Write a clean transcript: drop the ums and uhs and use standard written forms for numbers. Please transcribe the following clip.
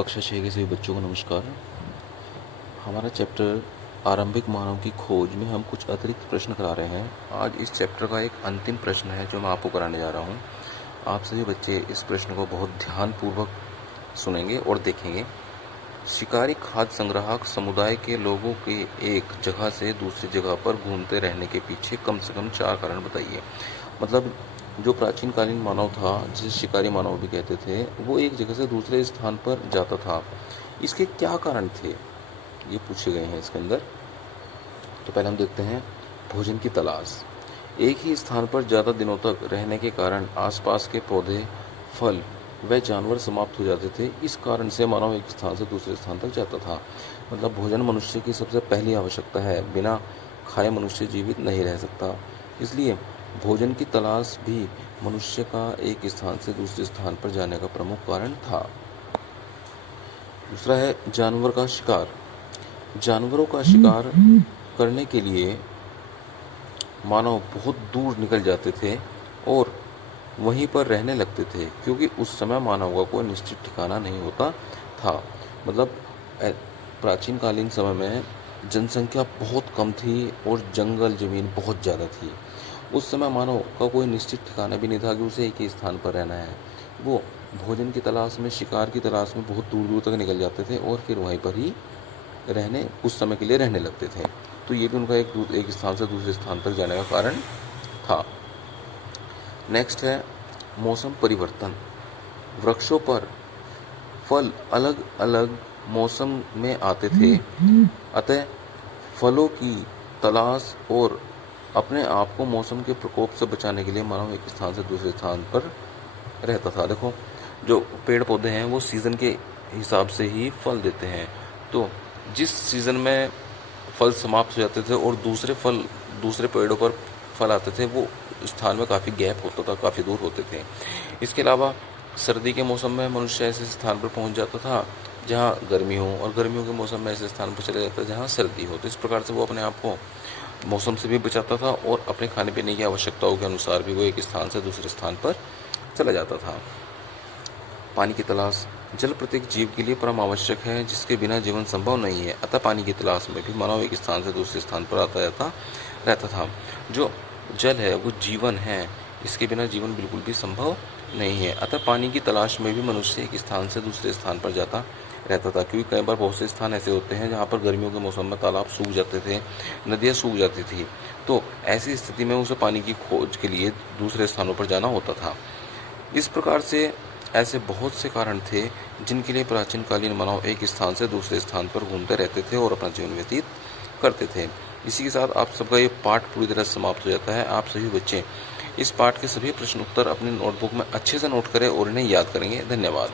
कक्षा 6 के सभी बच्चों को नमस्कार। हमारा चैप्टर आरंभिक मानव की खोज में हम कुछ अतिरिक्त प्रश्न करा रहे हैं। आज इस चैप्टर का एक अंतिम प्रश्न है जो मैं आपको कराने जा रहा हूँ। आप सभी बच्चे इस प्रश्न को बहुत ध्यानपूर्वक सुनेंगे और देखेंगे। शिकारी खाद्य संग्राहक समुदाय के लोगों के एक जगह से दूसरी जगह पर घूमते रहने के पीछे कम से कम 4 कारण बताइए। मतलब जो प्राचीन कालीन मानव था, जिसे शिकारी मानव भी कहते थे, वो एक जगह से दूसरे स्थान पर जाता था। इसके क्या कारण थे, ये पूछे गए हैं इसके अंदर। तो पहले हम देखते हैं भोजन की तलाश। एक ही स्थान पर ज़्यादा दिनों तक रहने के कारण आसपास के पौधे, फल व जानवर समाप्त हो जाते थे। इस कारण से मानव एक स्थान से दूसरे स्थान तक जाता था। मतलब भोजन मनुष्य की सबसे पहली आवश्यकता है। बिना खाए मनुष्य जीवित नहीं रह सकता। इसलिए भोजन की तलाश भी मनुष्य का एक स्थान से दूसरे स्थान पर जाने का प्रमुख कारण था। दूसरा है जानवर का शिकार। जानवरों का शिकार करने के लिए मानव बहुत दूर निकल जाते थे और वहीं पर रहने लगते थे, क्योंकि उस समय मानव का कोई निश्चित ठिकाना नहीं होता था। मतलब प्राचीन कालीन समय में जनसंख्या बहुत कम थी और जंगल जमीन बहुत ज़्यादा थी। उस समय मानव का कोई निश्चित ठिकाना भी नहीं था कि उसे एक ही स्थान पर रहना है। वो भोजन की तलाश में, शिकार की तलाश में बहुत दूर दूर तक निकल जाते थे और फिर वहीं पर ही रहने, कुछ समय के लिए रहने लगते थे। तो ये भी उनका एक स्थान से दूसरे स्थान तक जाने का कारण था। नेक्स्ट है मौसम परिवर्तन। वृक्षों पर फल अलग अलग मौसम में आते थे, अतः फलों की तलाश और अपने आप को मौसम के प्रकोप से बचाने के लिए मानव एक स्थान से दूसरे स्थान पर रहता था। देखो, जो पेड़ पौधे हैं वो सीज़न के हिसाब से ही फल देते हैं। तो जिस सीज़न में फल समाप्त हो जाते थे और दूसरे पेड़ों पर फल आते थे, वो स्थान में काफ़ी गैप होता था, काफ़ी दूर होते थे। इसके अलावा सर्दी के मौसम में मनुष्य ऐसे स्थान पर पहुंच जाता था जहां गर्मी हो, और गर्मियों के मौसम में ऐसे स्थान पर चले जाता था जहां सर्दी हो। तो इस प्रकार से वो अपने आप को मौसम से भी बचाता था और अपने खाने पीने की आवश्यकताओं के अनुसार भी वो एक स्थान से दूसरे स्थान पर चला जाता था। पानी की तलाश जल प्रत्येक जीव के लिए परम आवश्यक है, जिसके बिना जीवन संभव नहीं है। अतः पानी की तलाश में भी मानव एक स्थान से दूसरे स्थान पर आता जाता रहता था। जो जल है वो जीवन है, इसके बिना जीवन बिल्कुल भी संभव नहीं है। अतः पानी की तलाश में भी मनुष्य एक स्थान से दूसरे स्थान पर जाता रहता था, क्योंकि कई बार बहुत से स्थान ऐसे होते हैं जहाँ पर गर्मियों के मौसम में तालाब सूख जाते थे, नदियाँ सूख जाती थी। तो ऐसी स्थिति में उसे पानी की खोज के लिए दूसरे स्थानों पर जाना होता था। इस प्रकार से ऐसे बहुत से कारण थे जिनके लिए प्राचीन कालीन मानव एक स्थान से दूसरे स्थान पर घूमते रहते थे और अपना जीवन व्यतीत करते थे। इसी के साथ आप सबका ये पाठ पूरी तरह समाप्त हो जाता है। आप सभी बच्चे इस पाठ के सभी प्रश्न उत्तर अपने नोटबुक में अच्छे से नोट करें और इन्हें याद करेंगे। धन्यवाद।